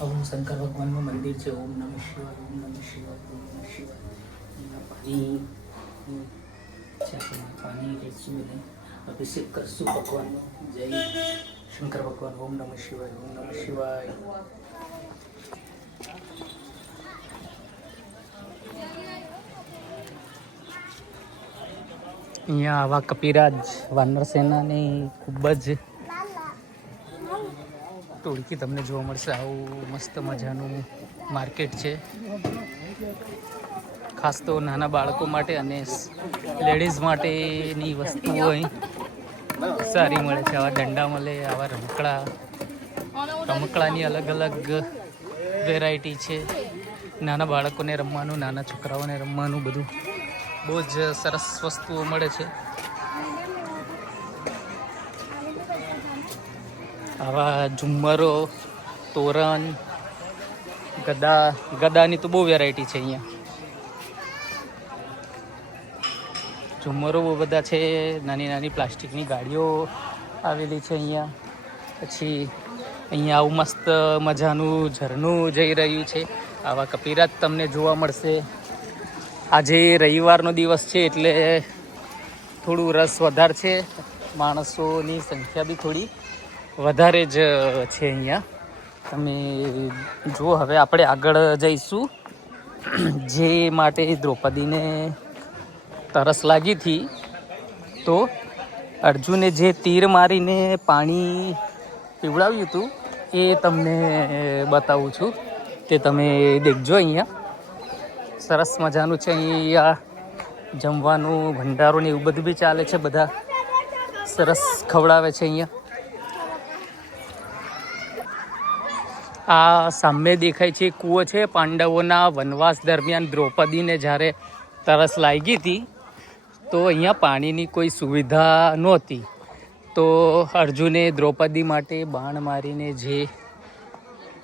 ઓમ શંકર ભગવાનનું મંદિર છે ઓમ નમઃ શિવાય ઓમ નમઃ શિવાય ઓમ નમઃ શિવાય અહીંયા પાણી હમ, છે આપણે પાણી લઈશું અને અભિષેક કરશું ભગવાનનો જય શંકર ભગવાન ઓમ નમઃ શિવાય ઓમ નમઃ શિવાય અહીંયા આવા કપિરાજ વાનર સેનાની ખૂબ જ ટોળકી તમને જોવા મળશે. આવું મસ્ત મજાનું માર્કેટ છે. ખાસ તો નાના બાળકો માટે અને લેડીઝ માટેની વસ્તુઓ અહીં સારી મળે છે. આવા દંડા મળે આવા રમકડા, રમકડાની અલગ અલગ વેરાયટી છે. નાના બાળકોને રમવાનું, નાના છોકરાઓને રમવાનું બધું બહુ જ સરસ વસ્તુઓ મળે છે. આવા ઝુમ્મરો, તોરણ, ગદા, ગદાની તો બહુ વેરાયટી છે અહીંયા. ઝુમ્મરો બહુ બધા છે, નાની નાની પ્લાસ્ટિકની ગાડીઓ આવેલી છે અહીંયા. પછી અહીંયા આવું મસ્ત મજાનું ઝરણું જઈ રહ્યું છે. આવા કપિરાજ તમને જોવા મળશે. આજે રવિવારનો દિવસ છે એટલે થોડું રસ વધારે છે. માણસોની સંખ્યા બી થોડી વધારે જ છે અહીંયા. તમે જુઓ, હવે આપણે આગળ જઈશું. જે માટે દ્રૌપદીને તરસ લાગી હતી, તો અર્જુને જે તીર મારીને પાણી પીવડાવ્યું હતું, એ તમને બતાવું છું. તે તમે દેખજો અહીંયા. સરસ મજાનું છે અહીંયા જમવાનું ભંડારો ને એવું બધું બી ચાલે છે, બધા. સરસ ખવડાવે છે અહીંયા. આ સામે દેખાય છે કૂવો છે. પાંડવોના વનવાસ દરમિયાન દ્રૌપદીને જ્યારે તરસ લાગી હતી, તો અહીંયા પાણીની કોઈ સુવિધા નહોતી. તો અર્જુને દ્રૌપદી માટે બાણ મારીને જે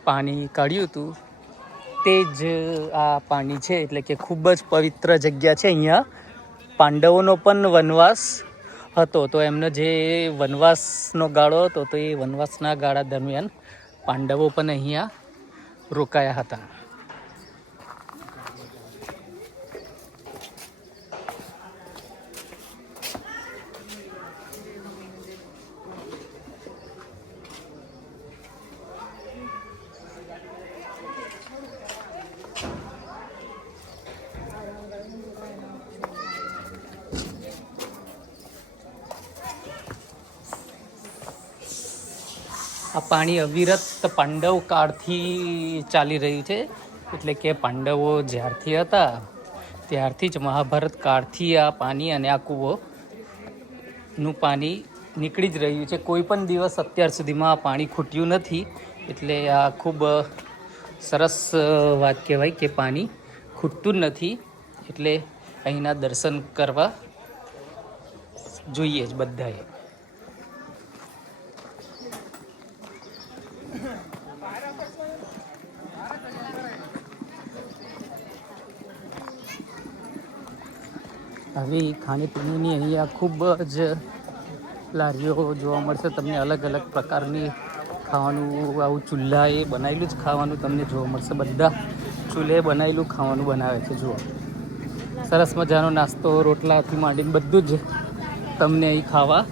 પાણી કાઢ્યું હતું, તે જ આ પાણી છે. એટલે કે ખૂબ જ પવિત્ર જગ્યા છે અહીંયા. પાંડવોનો પણ વનવાસ હતો. તો એમનો જે વનવાસનો ગાળો હતો, તો એ વનવાસના ગાળા દરમિયાન પાંડવો પણ અહીંયા રોકાયા હતા આ પાણી અવિરત પાંડવ કાળથી ચાલી રહ્યું છે. એટલે કે પાંડવો જ્યારથી હતા, ત્યારથી જ મહાભારત કાળથી આ પાણી અને આ કૂવોનું પાણી નીકળી જ રહ્યું છે. કોઈ પણ દિવસ અત્યાર સુધીમાં આ પાણી ખૂટ્યું નથી. એટલે આ ખૂબ સરસ વાત કહેવાય કે પાણી ખૂટતું નથી. એટલે અહીંના દર્શન કરવા જોઈએ જ બધાએ. આવી ખાણીપીણીની અહીંયા ખૂબ જ લારીઓ જોવા મળશે. તમને અલગ અલગ પ્રકારની ખાવાનું, આવું ચૂલ્હાએ બનાવેલું જ ખાવાનું તમને જોવા મળશે. બધા ચૂલ્હે બનાવેલું ખાવાનું બનાવે છે. જુઓ. સરસ મજાનો નાસ્તો, રોટલાથી માંડીને બધું જ તમને અહીં ખાવા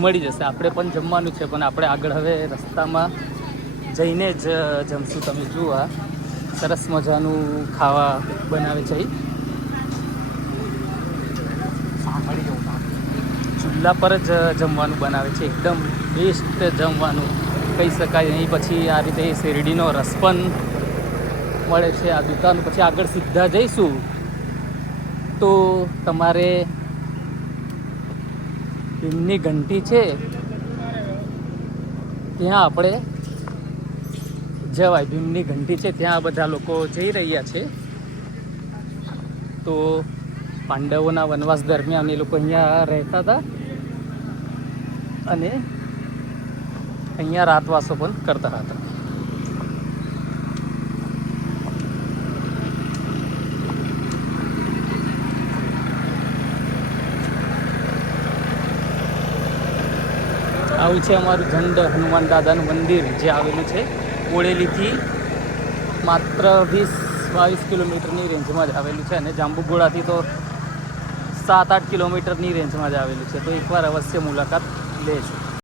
મળી જશે. આપણે પણ જમવાનું છે, પણ આપણે આગળ હવે રસ્તામાં જઈને જ જમશું. તમે જુઓ સરસ મજાનું ખાવા બનાવે છે અહીં. ચૂલા પર જ જમવાનું બનાવે છે. એકદમ બેસ્ટ જમવાનું. કહી શકાય અહીં પછી આ રીતે શેરડીનો રસ પણ મળે છે આ દુકાન. પછી આગળ સીધા જઈશું. તો તમારે ભીમની ઘંટી છે. ત્યાં આપણે જવાય. ભીમની ઘંટી છે. ત્યાં બધા લોકો જઈ રહ્યા છે. તો પાંડવોના વનવાસ દરમિયાન એ લોકો અહીંયા રહેતા હતા. અને અહીંયા રાતવાસો પણ કરતા હતા. આવું છે અમારું ઝંડ હનુમાન દાદાનું મંદિર, જે આવેલું છે ઓળેલીથી માત્ર વીસ, બાવીસ કિલોમીટરની રેન્જમાં જ આવેલું છે અને જાંબુઘોડાથી તો સાત, આઠ કિલોમીટરની રેન્જમાં જ આવેલું છે. તો એકવાર અવશ્ય મુલાકાત maravilhoso.